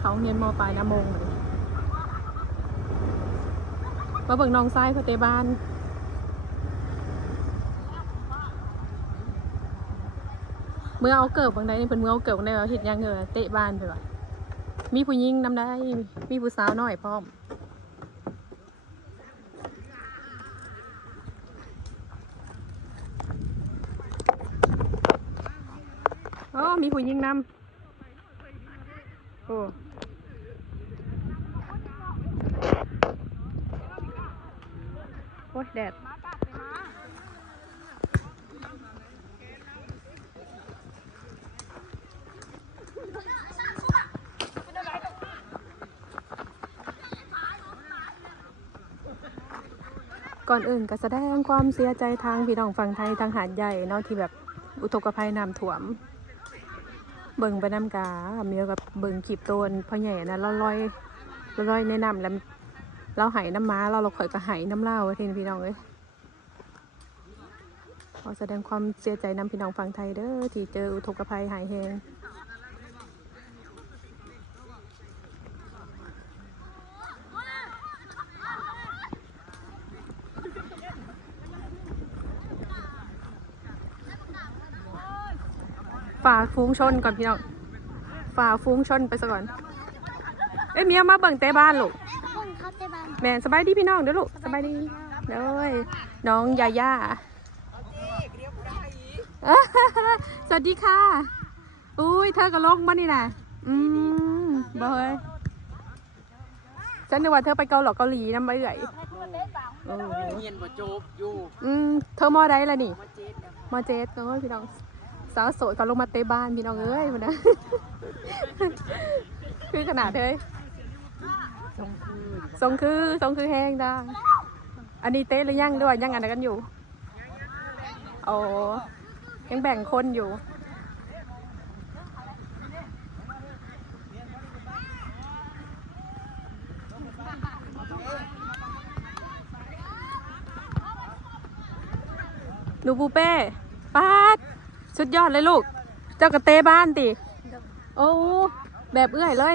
เขาเรียนมปลายน้ำมงมาเบิ่งน้องซ้ายเตะบ้านเมื่อเอาเกิบบางใดนี่เพิ่นเมื่อเอาเกิบบางใดว่าเฮ็ดยังเงอเตะบ้านไปว่ะมีผู้หญิงนำได้ มีผู้สาวน้อยพร้อมโอ้มีผู้หญิงนำโอ้ โอ้ยแดดก่อนอื่นก็แสดงความเสียใจทางพี่น้องฝั่งไทยทางหาดใหญ่เนาะที่แบบอุทกภัยน้ำท่วม เบิ่งไปน้ำกาเมียกับเบิ่งขีบโตนพ่อใหญ่นะเราลอยเลอยในน้ำแล้ว เราไหายน้ำม้าเราเราข่อยก็ไหายน้ำเล่าวทีนพี่น้องเอ้ยขอแสดงความเสียใจนำพี่น้องฝั่งไทยเด้อที่เจออุทกภัยหายแหงฝ่าฟุ้งชนก่อนพี่น้องฝ่าฟุ้งชนไปซะก่อน เอ้ยเมียมาเบิ่งเตะบ้านลูก แม่นสบายดีพี่น้องเด้อลูกสบายดีเด้อยน้องยาย่าสวัสดีค่ะ อุ้ยเธอก็ลงมานี่นะอืมบ่เฮ้ยฉันนึกว่าเธอไปเกาหลีเกาหลีน้ำใบเอื่อยโอ้เงียนบ่จบอยู่อืมเธอมอได้ละนี่มาเจ็ดนะมอเจสเอ้ยพี่น้องสาวโสดเขาลงมาเตะบ้านพี่น้องเอ้ยมันนะคือขนาดเธอสองคืน ทรงคือทรงคือแห้งจ้าอันนี้เต้หรือยังด้วยยังอันนั้นกันอยู่โอ้ยังแบ่งคนอยู่หนูปูเป้ป้าดสุดยอดเลยลูก เจ้ากระเตบ้านติ โอ้ แบบเอื้อยเลย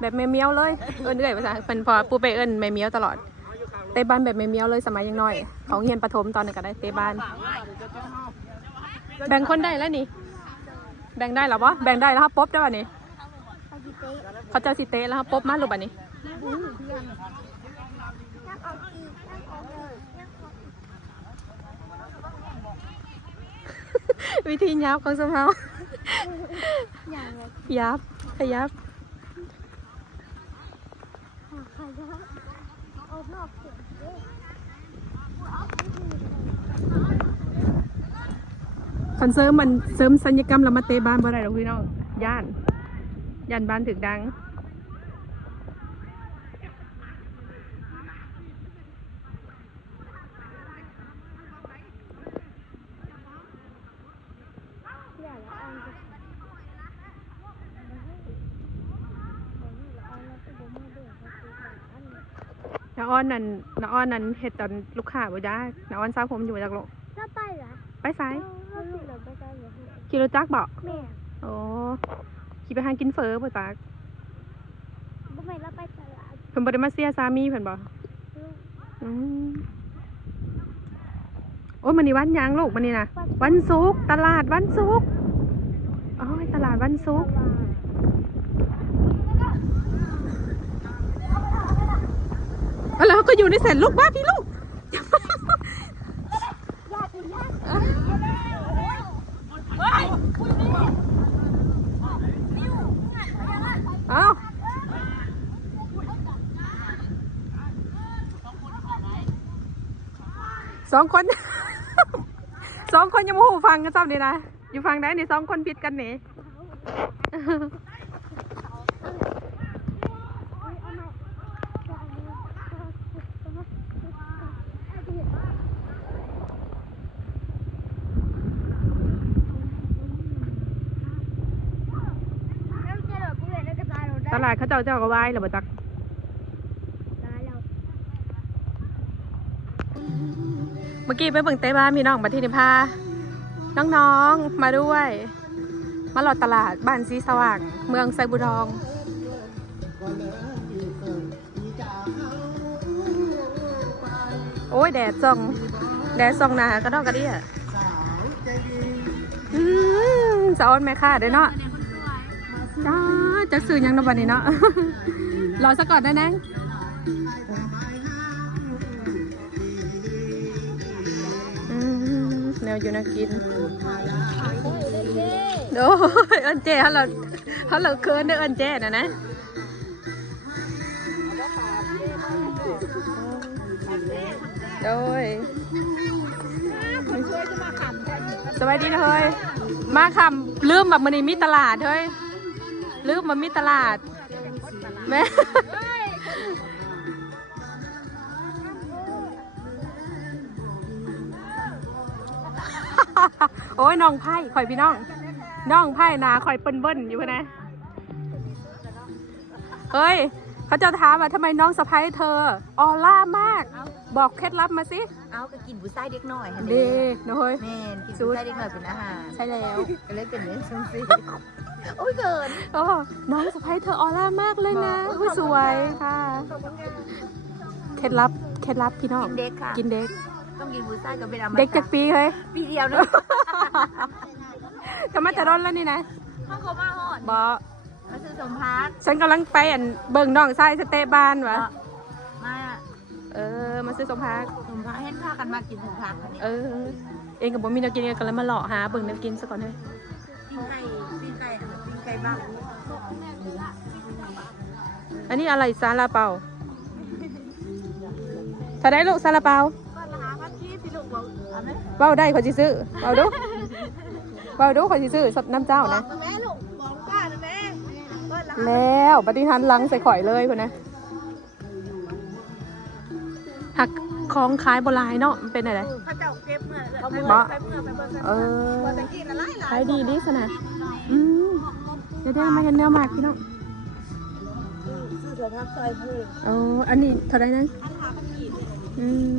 แบบแมวเมียวเลย เอิ้นเอื้อยภาษาเป็นพอปูเป้เอิ้นแมวเมียวตลอด เตะบ้านแบบแมวเมียวเลยสมัยยังน้อย ของเฮียนประถมตอนนั้นก็ได้เตะบ้าน แบ่งคนได้แล้วนี่ แบ่งได้หรอวะแบ่งได้แล้วครับป๊บได้ป่ะนี่เขาจะสิเตะแล้วครับป๊บมาหรือป่ะนี่บุ้งเพื่อนนักออกอีกนักออกเลยนักออกวิธียับของสมเฮาอย่างยับขยับ หาใครจะออกนอกเสียงเด้อคันเสริมมันเสริมสัญญกรรมแล้วมาเตะบ้านบ่ได้หรอกพี่น้องย่านย่านบ้านถึกดัง อย่าละออนจะน้า อ้อนนั่นน้าอ้อนนั่นเฮ็ดตอนลูกค้าบ่จ้าน้าอ้อนสาวผมอยู่จากโลกแล้วไปเหรอไปไสายเราลูกเราไปกันเหรอขี่รถจักรบ่แม่โอ้ขี่ไปหากินเฟอบ่จักบ่แม่เราไปตลาดเพิ่นบ่ได้มาเสียสามีเพิ่นบ่ลูกอืมโอ้ยมันนี่วันหยังลูกมันนี่นะวันศุกร์ตลาดวันศุกร์โอ้ยตลาดวันศุกร์แล้วเราก็ อยู่ในแสนลูกบ้าพี่ลูกเอาสองคนสองคนยังโมโหฟังกันซ้ำนี่นะ อยู่ฟังได้นี่สองคนผิดกันนี่ ลาดเขาเจ้าเจ้าก็ไหว้หรือบ่จักเมื่อกี้ไปเบิ่งเต้บ้านพี่น้องบัดที่นิพาน้องๆมาด้วย มาหลอดตลาดบ้านสีสว่าง เมืองไซบุรองโอ้ยแดดส่องแดดส่องหนากระดอกกระเดี่ยสาวอ้อนแม่ค่ะเด้เนาะจ้า จะสื่อยังนำบันนี้เนาะ รอสักก่อนได้นะอืมแนวอยู่นากินโอ้ยเอินเจฮัลโหลฮัลโหลเคินเด้อเอินเจนะนะโดยสวัสดีเฮ้ยมาคำลืมแบบมันนี่มีตลาดเฮ้ย ลืมมันมีตลาด แม่โอ้ยน้องไพ่ข่อยพี่น้อง น้องไพ่นาข่อยเปิ้นเบิ้นอยู่พะนะเฮ้ย เขาจะถามว่าทำไมน้องสะพ้ายเธอ ออร่ามาก บอกเคล็ดลับมาสิ เอาก็กินบุไส้เด็กหน่อยหั่นเด้นะเฮ้ยแม่นกินสูบุตรไส้เด็กหน่อยเป็นอาหาร ใช่แล้ว ก็เลยเป็นเรื่องซังซี โอ้ยเกินโอ้น้องสะพ้ายเธอออร่ามากเลยนะผู้สวยค่ะเคล็ดลับ เคล็ดลับพี่น้อง กินเด็กค่ะ กินเด็ก ต้องกินบุไส้กับเป็นอาเด็กจากปีเฮ้ยปีเดียวนะก็มาแต่ร้อนแล้วนี่นะห้องเขามาหอดบอมาซื้อสมพัสฉันกำลังไปอันเบิ่งน้องชายสเตะบ้านวะมา เออ มาซื้อสมภารสมพัสเห็นพากันมากินสมพัสอันนี้เออ เองกับผมมีแนวกินกันแล้วมาหล่อหาเบิ่งแนวกินซะก่อนเฮ้ยปิ้งไก่ปิ้งไก่อันนั้นปิ้ง ไก่บ้างอันนี้อะไรซาลาเปาถ้าได้ลูกซาลาเปาก็ราคาพันที่พี่ลูกบอกเอาไหมเว้าได้ขอสิซื้อเว้าดูเว้าดูขอสิซื้อสดน้ำเจ้านะแม่ลูกบอกป้านะแม่ก็ราคาแล้วปฏิทันหลังใส่ข่อยเลยคนนะหักของขายโบราณเนาะมันเป็นอะไรเขาเจ้าเก็บเมื่อเขาไปบ่เมื่อไปเมื่อไปเมื่อเออตะกี้น่ะหลายหลาขายยดีดิสนะอืม เดี๋ยวได้มาเห็นแนวมากพี่น้องซื้อสมพัสซอยพูดอ๋ออันนี้เท่าไหรนะอืม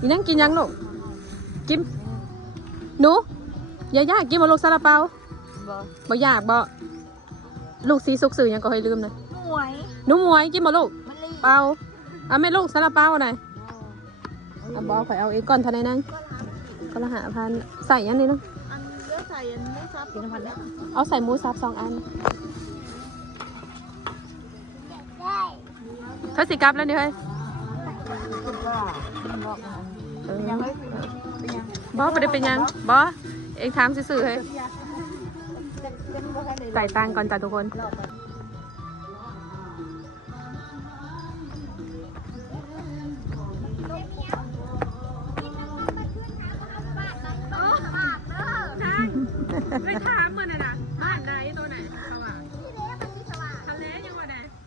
อีนั่งกินยังลูกกินหนูอย่าอยากกินมาลูกซาลาเปาบ่บ่อยากบ่ลูกสีสุกสื่อยังก็ให้ลืมนะหวยหนูหมวยกินมาลูกมันลีเปาเอาแม่ลูกซาลาเปาหน่อยเอาบอข่อยเอาเองก่อนเท่าไหรนั่ง ก็ละหาพันใส่ยังนี่เนาะอันเลือกใส่อันไม่ซับกินพันแล้วเอาใส่หมูสับสองอันได้เขาสิกลับแล้วนี่เฮ้ยบอกเออยังไม่เป็นยังบอไม่ได้เป็นหยังบอเองถามซื่อๆเฮ้ยจ่ายตังค์ก่อนจ้ะทุกคน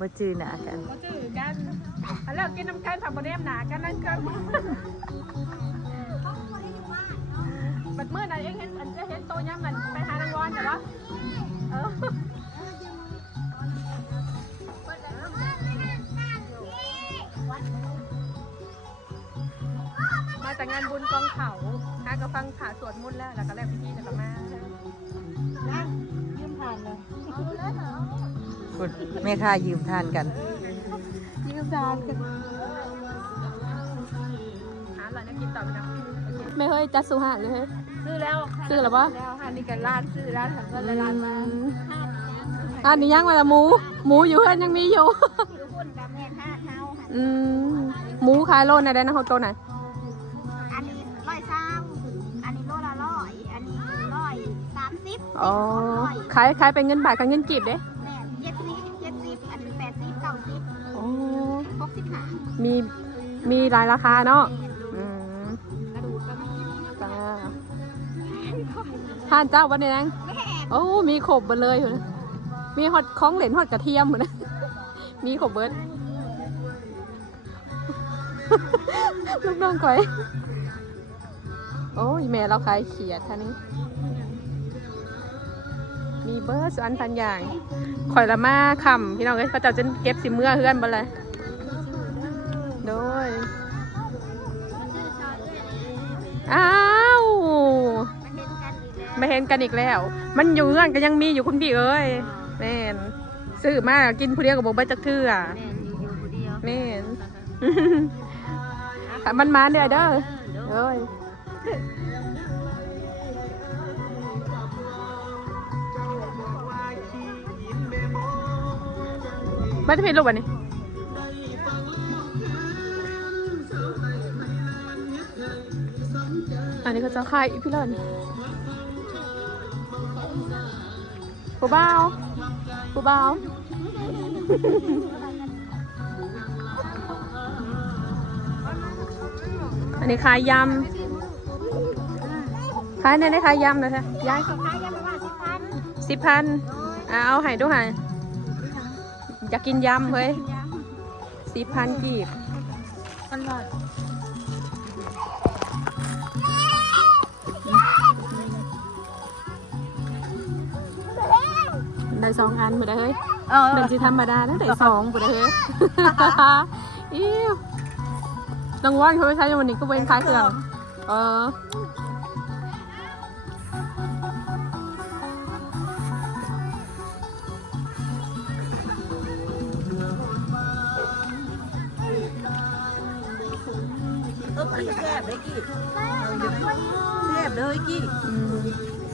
มาจือหนากันมาจือกันแล้วกินน้ำกันผักบะเดมหนากันนั่นกันบัดเมื่อนั้นเองเห็นอันจะเห็นโตย่ำมันไปหานางวอนแต่ว่าเออมาจากงานบุญกองเขาฮะก็ฟังขาสวดมนต์แล้ว แล้วก็แล้วพิธีแล้วก็มา แม่ค้ายืมทานกัน ยืมดานกันหาอะไรนะกินต่อไปนะไม่เฮ้ยจัดสุหะเลยเฮ้ยซื้อแล้วซื้อหรือปะแล้วค่ะนี่กันร้านซื้อร้านถังก็ร้านมาอันนี้ยังมาละหมู หมูอยู่เพื่อนยังมีอยู่ทุกคนกับแม่ห้าเท้าค่ะอืมหมูขายโลไหนได้นะเขาโตไหนอันนี้ร้อยเศร้าอันนี้โลละร้อยอันนี้ร้อยสามสิบอ๋อขายขายเป็นเงินบาทกับเงินกีบเด้แม่เจ็ด มีมีหลายราคาเนาะอืมกระดูกก็มีจ้าทานเจ้าวันนี้นังโอ้มีขบเบดเลยอยู่นะมีฮอตของเหรนฮอตกระเทียมเหมือนนะมีขบเบิร์ดลูกน้องก่อยโอ้ยแม่เราขายเขียดท่านี้ มีเบิร์ดสุอันพันอย่างข่อยละมาคำพี่น้องเอ้ยเขาเจะจะเก็บสิเมื่อเฮือนบ่เลยโดย อ้าวไม่เห็นกันอีกแล้ว มันอยู่เงื่อนก็ยังมีอยู่คุณพี่เอ้ยแม่นซื้อมากินผู้เดียวกับบอกใบจักเทื่อแม่นอยู่ผู้เดียวแม่นถ้ามันมาเด้อเด้อเอ้ยไม่ได้ผิดรูปอันนี้ อันนี้ก็จะคายอีพี่เลินผู้บ่าวผู้บ่าวอันนี้ขายยำขายในได้ขายยำนะจ๊ะยายขายยังประมาณสิบพันสิบพันอะเอาให้ดูหายอยากกินยำเฮ้ยสิบพันกีบอร่อย ได้สองอันหมดเลยเฮ้ยเออเป็นสิธรรมดานะได้สองหมดเลยเฮ้ยอิ้วรางวัลเขาไม่ใช้วันนี้ก็เว้นคล้ายเครื่องเออเออพี่แซ่บได้กี่แซ่บเลยกี่อืม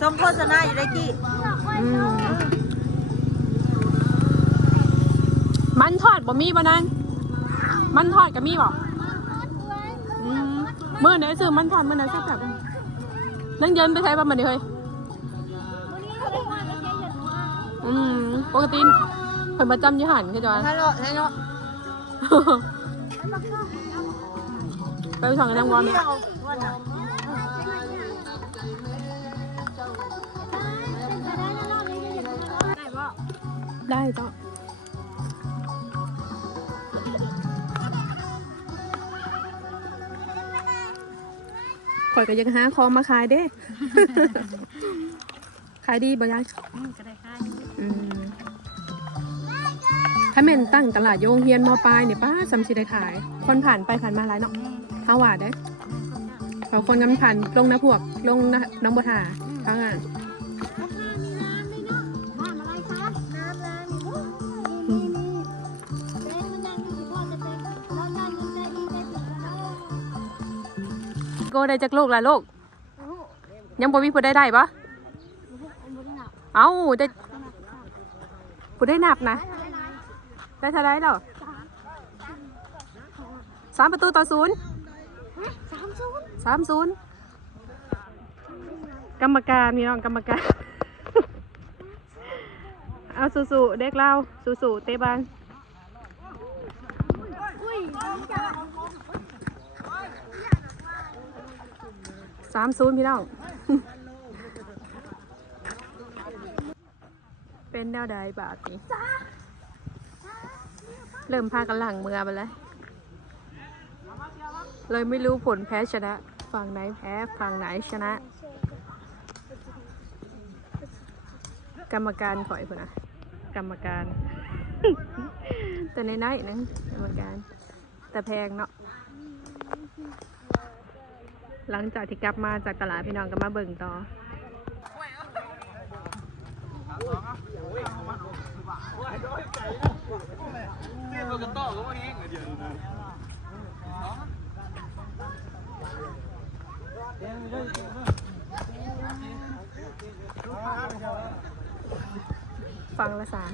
ส้มโฆษณาอยู่ได้กี่ อืมมัน ทอดบ่มีบ่นั้นมันทอดกับมีบ่อืมเมื่อไหนซื้อมันทอดเมื่อไหนซื้อแบบนั่งเยินไปใช้ป่ะมันดิเฮ้ยอืมปกติเพิ่นประจำอยี่หันคือจอยให้เนาะให้เนาะไปส่องกันนั่งวอร์มที่เนี่ยเราว่าน่ะได้บ่ได้จ้ะ ข่อยก็ยังหาของมาขายเด้ ขายดีบ่ยายอืมก็ได้ค่าอืมถ้าเม่นตั้งตลาดโยงเฮียนมอปลายเนี่ยป้าสำชิได้ขาย คนผ่านไปผ่านมาหลายเนาะท้าหวาดได้เอาคนกันผ่านลงนะพวกลงนะน้องบัวทาทั้งอะน้ำอะ โกได้จากลูกละลูกโอ้โหยังบ่มีผู้ได้ได้ปะอันบนหนักเอ้าได้ผู้ได้นับนะ ได้ไหมได้เท่าไรแล้วสามประตูต่อศูนย์สามศูนย์สามศูนย์กรรมการมีน้องกรรมการ เอาสู้ๆเด็กเราสู้ๆเตะบอล สามศูนย์พี่น้อง เป็นแนวใดบาทนี้ เริ่มพากันหลังเมือไปแล้ว เลยไม่รู้ผลแพ้ชนะ ฝั่งไหนแพ้ฝั่งไหนชนะ กรรมการถอยคนนะกรรมการ แต่ในไหนๆนะกรรมการ แต่แพงเนาะ หลังจากที่กลับมาจากตลาดพี่น้องก็มาเบิ่งต่อฟังละสา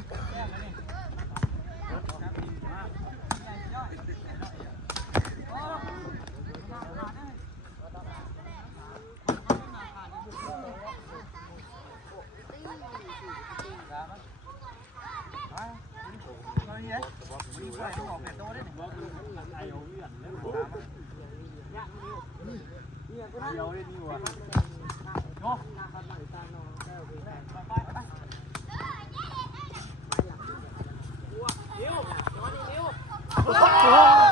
Oh!